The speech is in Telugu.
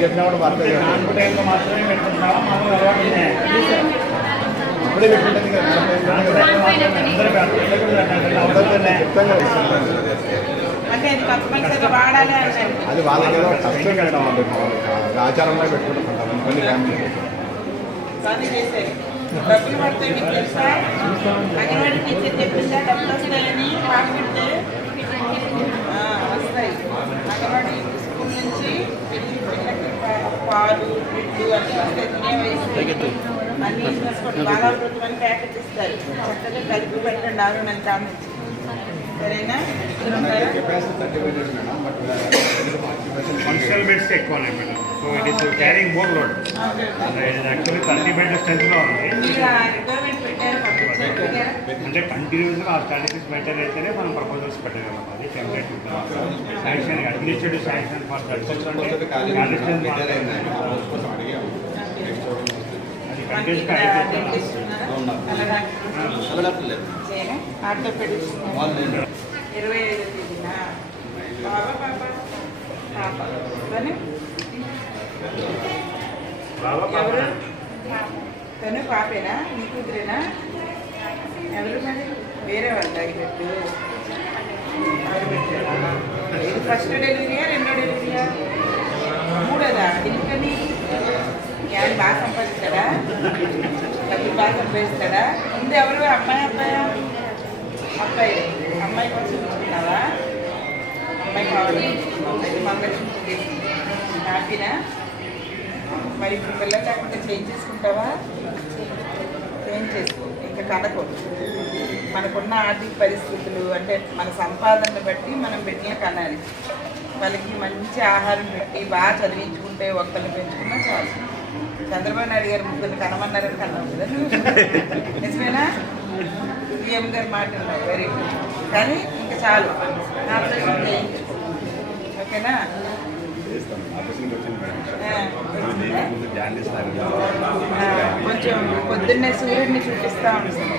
చెప్పినప్పుడు మాత్రమే పెట్టుకుంటున్నావా అప్పుడే పెట్టుకుంటుంది అది వాళ్ళకి ఏదో కష్టం మేడం ఆచారంలో పెట్టుకుంటాం కొన్ని ఫ్యామిలీ డబ్బులు పడతాయి మీకు తెలుసా? అంగన్వాడీ టీచర్ చెప్పిందా డబ్బులు వస్తాయని పాకెట్ వస్తాయి. అంగన్వాడీ స్కూల్ నుంచి పిల్లలకి పాలు గుడ్డు అన్నీ వస్తాయి. తినే వయసు అన్నీ తీసుకోండి. బాలామృతం అని ప్యాకెట్ ఇస్తారు. చక్కగా కలిపి పెట్టండి 6 నెలల కాడ నుంచి. సరేనా? ఫంక్షనల్ బెడ్స్ ఎక్కువ ఉన్నాయి madam. So it is carrying more load. Actually 30 bed స్ట్రెంత్లో ఉంది. అంటే కంటిన్యూస్గా ఆ స్టాటిస్టిక్స్ బెటర్ అయితేనే మనం ప్రపోజల్స్ పెట్టగలం. అది template sanction administrative sanction for that అంటే ఆర్థోపెడిక్స్ 25వ తేదీన ఎవరు తను పాపేనా? నీ కూతురేనా? ఎవరు మరి వేరే వాళ్ళు అయినట్టు ఎవరు పెట్టారా? ఇది ఫస్ట్ డెలివరీయా రెండో డెలివరీయా మూడోదా? ఎందుకని యాడ్ బాగా సంపాదిస్తాడా? డబ్బులు బాగా సంపాదిస్తాడా? ముందు ఎవరు అమ్మాయి అబ్బాయా? అబ్బాయి. అమ్మాయి కోసం చూసుకున్నావా? అమ్మాయి కావాలి. అది మంగళసూత్రం హ్యాపీనా? మరి ఇప్పుడు పిల్లలు లేకుండా చేంజ్ చేసుకుంటావా? చేంజ్ చేసుకో. ఇంకా కనకు మనకున్న ఆర్థిక పరిస్థితులు అంటే మన సంపాదనను బట్టి మనం బిడ్డలు కనాలి. వాళ్ళకి మంచి ఆహారం పెట్టి బాగా చదివించుకుంటే ఒక్కరిని పెంచుకున్నా చాలు. చంద్రబాబు నాయుడు గారు ముగ్గురిని కనమన్నారని కన్నావు కదా నువ్వు. నిజమేనా? సీఎం గారు మాట్లాడినావు వెరీ గుడ్. కానీ ఇంకా చాలు ఆపరేషన్ చేయించుకో. ఓకేనా? కొంచెం పొద్దున్నే సూర్యుడిని చూపిస్తా ఉంటాను.